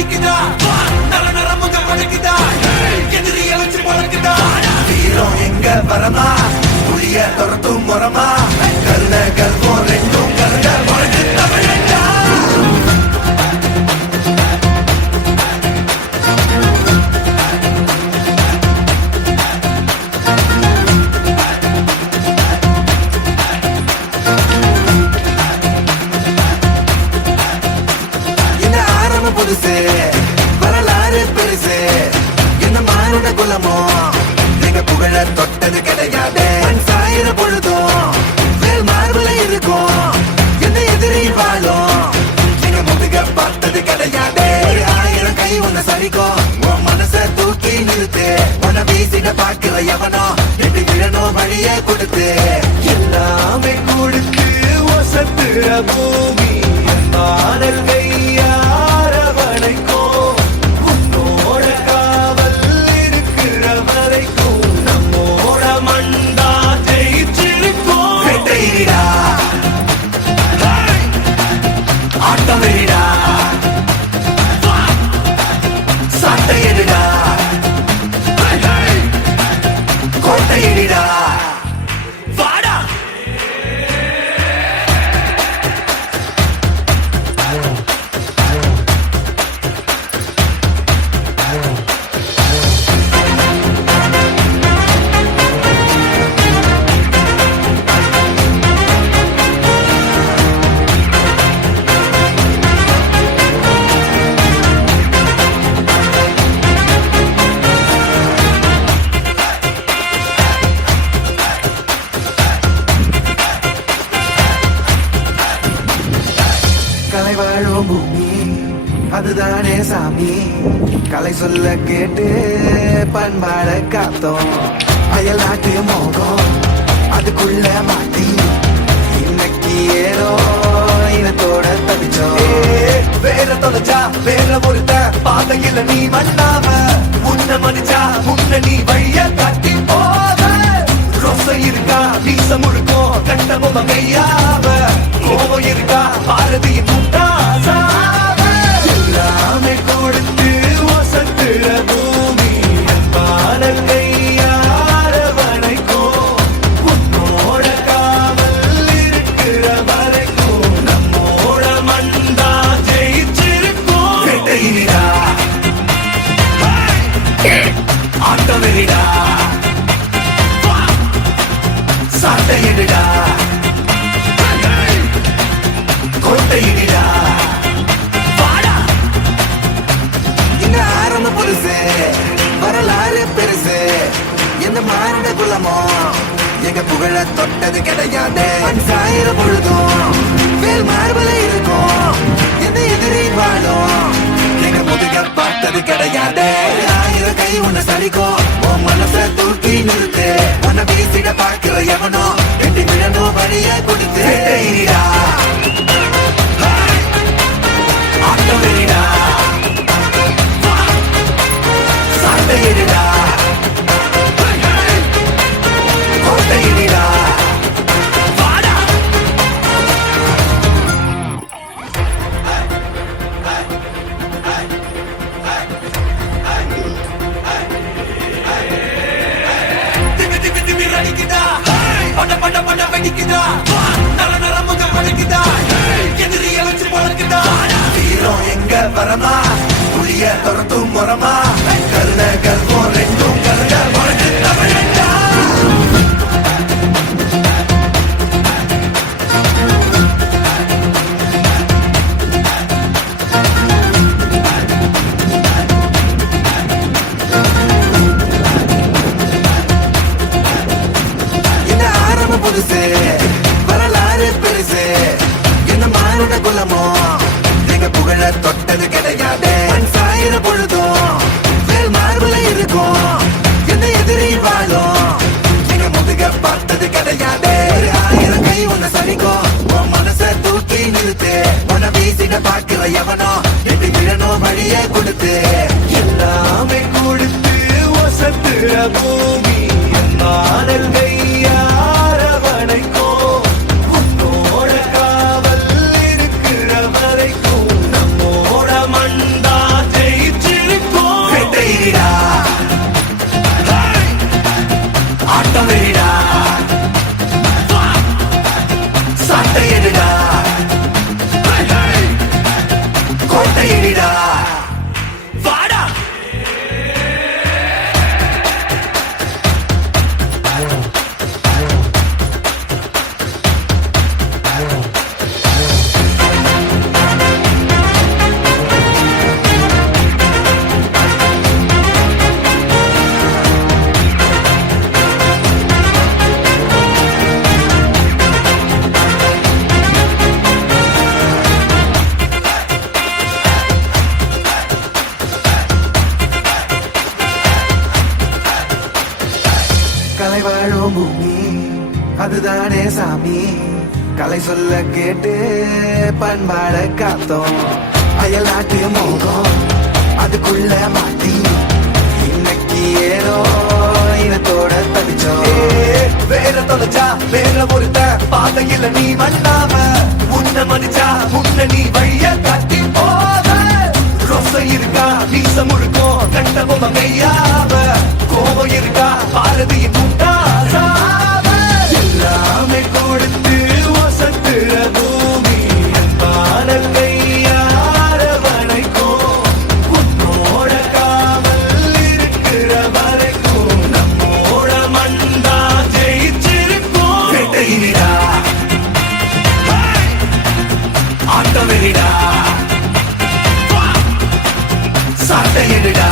வெடிக்குதா நர நர முகம் வளைக்குதா எதிரிய வச்சு முழக்குதா வீரம் எங்க வரமா புளிய துரத்தும் முறமா கருண கல்வம் ரெண்டும் கருண முழக்கு தமிழண்டா புதுசு வரலாறு பெருசு என்ன மானுட குலமோ நீங்க புகழ தொட்டது கிடையாது சாயிர பொழுதும் வேல் மார்புல இருக்கும் என்ன எதிரி வாழும் நீங்க முதுக பார்த்தது கிடையாது 1000 கை உன்னை சரிக்கும் உன் மனச தூக்கி நிறுத்து உன்னை வீசிட பாக்குற எவனோ எட்டு விழனோ வழிய கொடுத்து எல்லாமே கொடுத்து ஒசத்துற பூமி மாடல் கையா கலை வாழும் பூமி அதுதானே சாமி கலை சொல்ல கேட்டு பண்பாட காத்தோம் அயல் நாட்டு மோகம் அதுக்குள்ள மாட்டி இன்னைக்கு ஏதோ இனத்தோட தவிச்சோம் வேற தொலைச்சா வேற ஒருத்த பாதையில நீ மண்ணாம முன்ன மதிச்சா முன்ன நீ வழிய கட்டி போத ரொசை இருக்கா வீச முழுக்கும் கண்ட முகம் கையாவ கோபம் இருக்கா பாரதியின் எல்லாமே கொடுத்து வசத்துற பூமி பாடல் கையார வரைக்கும் உன்னோட காவல் இருக்கிற வரைக்கும் நம்மோட மண்டா ஜெயிச்சிருக்கும் கேட்டா ஆட்டம் வெறிடா சாட்டையிடா கோட்டையிடா புதுசு வரலாறு பெருசு எந்த மானிட குலமோ எங்க புகழ தொட்டது கிடையாது சாயிர பொழுதும் வேல் மார்பல இருக்கும் எந்த எதிரி வாழும் எங்க முதுக பார்த்தது கிடையாது 1000 கை உன்னை சரிக்கும் உன் மனச தூக்கி நிறுத்து உன்னை வீசிட பாக்குற எவனோ எட்டு விழனோ வழிய கொடுத்து ஆட்டம் வெறிடா வீரம் எங்க வரமா புளிய துரத்தும் முறமா கருண கல்வம் ரெண்டும் கருண முழக்கு தமிழண்டா இந்த ஆரம்பம் புதுசு வரலாறு பெருசு என்ன மானுட குலமோ புகழ தொட்டது கிடையாது சாயிர பொழுதும் வேல் மார்புல இருக்கும் என்ன எதிரி வாழும் நீங்க முதுக பார்த்தது கிடையாது 1000 கை உன்னை சரிக்கும் உன் மனச தூக்கி நிறுத்து உன்னை வீசிட பாக்குற எவனோ எட்டு விழனோ வழிய கொடுத்து எல்லாமே கொடுத்து வசத்துற பூமி மாடல் கையார வரைக்கும் உன்னோட காவல் இருக்கிற வரைக்கும் நம்மோட மண்டா வாழும் பூமி அதுதானே சாமி கலை சொல்ல கேட்டு பண்பாட காத்தோம் அயல்நாட்டு மோகம் அதுக்குள்ள மாட்டி இன்னைக்கு ஏனோ இனத்தோட தவிச்சோம் வேற தொலைச்சா வேற ஒருத்த பாதையில நீ மண்ணாம முன்ன மதிச்சா முன்ன நீ வழிய காட்டி போத ரோசை இருக்கா நீசம் முழுக்கும் கண்ட பொம்மை மெய்யாம கோபம் இருக்கா பாரதியின் முட்டாசாம எல்லாமே கொடுத்து வசத்துற பூமி அன்பான கையார வளைக்கும் உன்னோட காவல் இருக்கிற வரைக்கும் நம்மோட மண்டா ஜெயிச்சிருக்கும் வேட்டையினிடா ஆட்டமெரிடா சாட்டையிடுடா